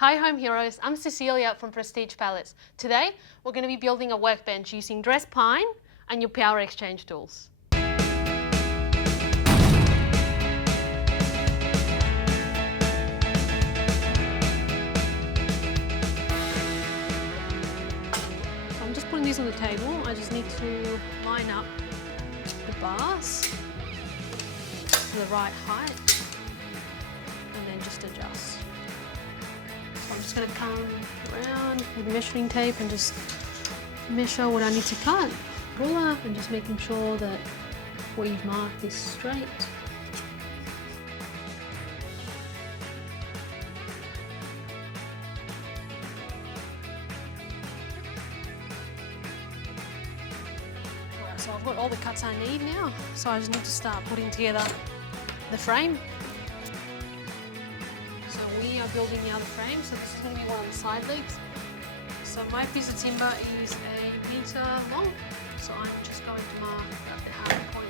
Hi Home Heroes, I'm Cecilia from Prestige Palettes. Today we're going to be building a workbench using dressed pine and your power exchange tools. So I'm just putting these on the table. I just need to line up the bars to the right height and then just adjust. I'm just going to come around with measuring tape and just measure what I need to cut. Ruler, and just making sure that what you've marked is straight. Alright, so I've got all the cuts I need now, so I just need to start putting together the frame. We are building now the frame, so this is going to be one of the side legs. So my piece of timber is a metre long, so I'm just going to mark at the half point.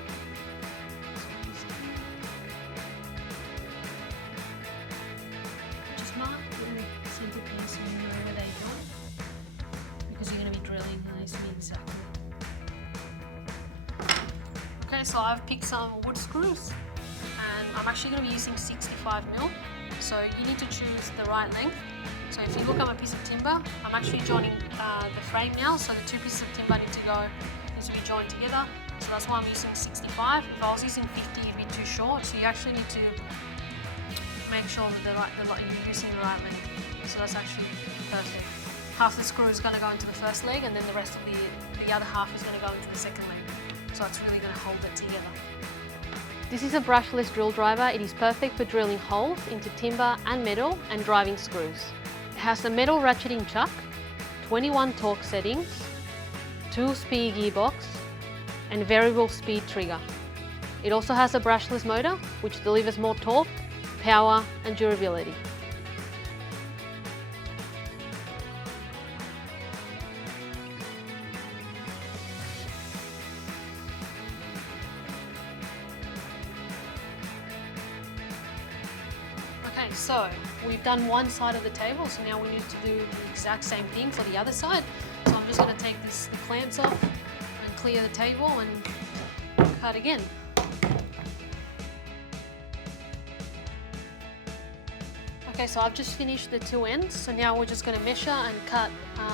Just mark the centre piece and you know where they go, because you're going to be drilling and it's exactly. Okay, so I've picked some wood screws, and I'm actually going to be using 65mm. So you need to choose the right length. So if you look at my piece of timber, I'm actually joining the frame now. So the two pieces of timber need to be joined together. So that's why I'm using 65. If I was using 50, it'd be too short. So you actually need to make sure that you're using the right length. So that's actually perfect. Half the screw is going to go into the first leg, and then the rest of the other half is going to go into the second leg. So it's really going to hold it together. This is a brushless drill driver. It is perfect for drilling holes into timber and metal and driving screws. It has a metal ratcheting chuck, 21 torque settings, 2-speed gearbox and variable speed trigger. It also has a brushless motor which delivers more torque, power and durability. Okay, so we've done one side of the table, so now we need to do the exact same thing for the other side. So I'm just going to take the clamps off and clear the table and cut again. Okay, so I've just finished the two ends, so now we're just going to measure and cut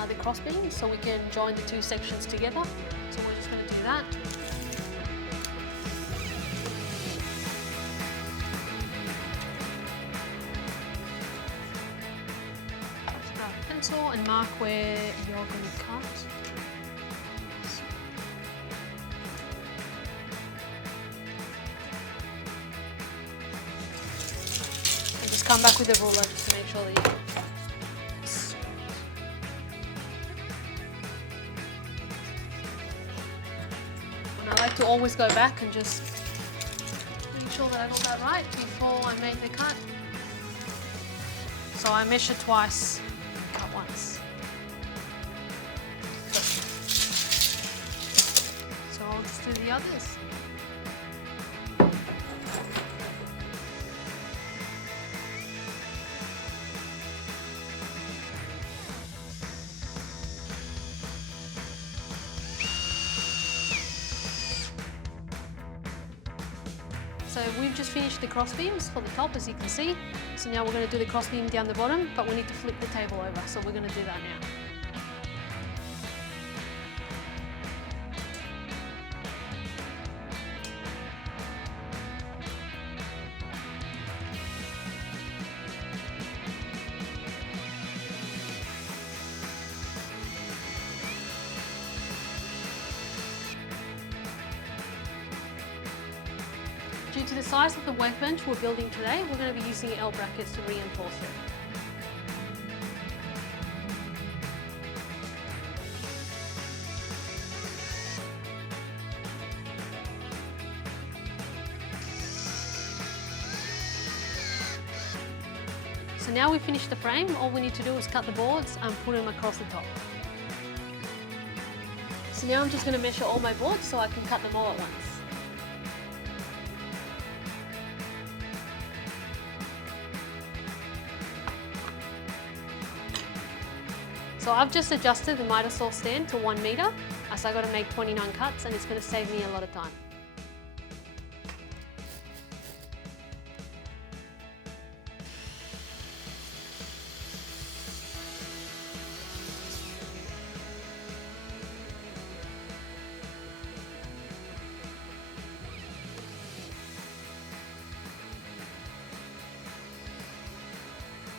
the cross beams so we can join the two sections together. So we're just going to do that. Pencil and mark where you're going to cut. And just come back with a ruler just to make sure that you. And I like to always go back and just make sure that I got that right before I make the cut. So I measure twice. Once. So I'll just do the others. So we've just finished the cross beams for the top, as you can see. So now we're going to do the cross beam down the bottom, but we need to flip the table over, so we're going to do that now. Due to the size of the workbench we're building today, we're going to be using L brackets to reinforce it. So now we've finished the frame, all we need to do is cut the boards and put them across the top. So now I'm just going to measure all my boards so I can cut them all at once. So I've just adjusted the miter saw stand to 1 meter, as I got to make 29 cuts and it's going to save me a lot of time.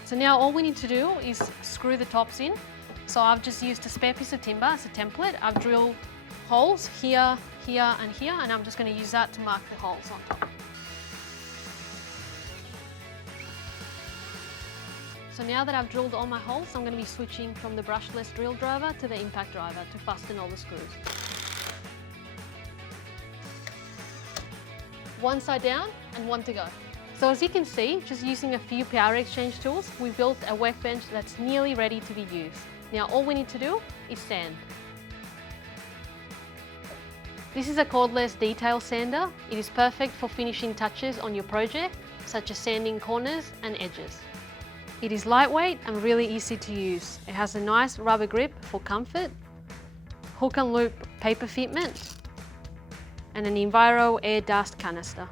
So now all we need to do is screw the tops in. So I've just used a spare piece of timber as a template. I've drilled holes here, here and here, and I'm just going to use that to mark the holes on top. So now that I've drilled all my holes, I'm going to be switching from the brushless drill driver to the impact driver to fasten all the screws. One side down and one to go. So as you can see, just using a few power exchange tools, we built a workbench that's nearly ready to be used. Now all we need to do is sand. This is a cordless detail sander. It is perfect for finishing touches on your project, such as sanding corners and edges. It is lightweight and really easy to use. It has a nice rubber grip for comfort, hook and loop paper fitment, and an Enviro air dust canister.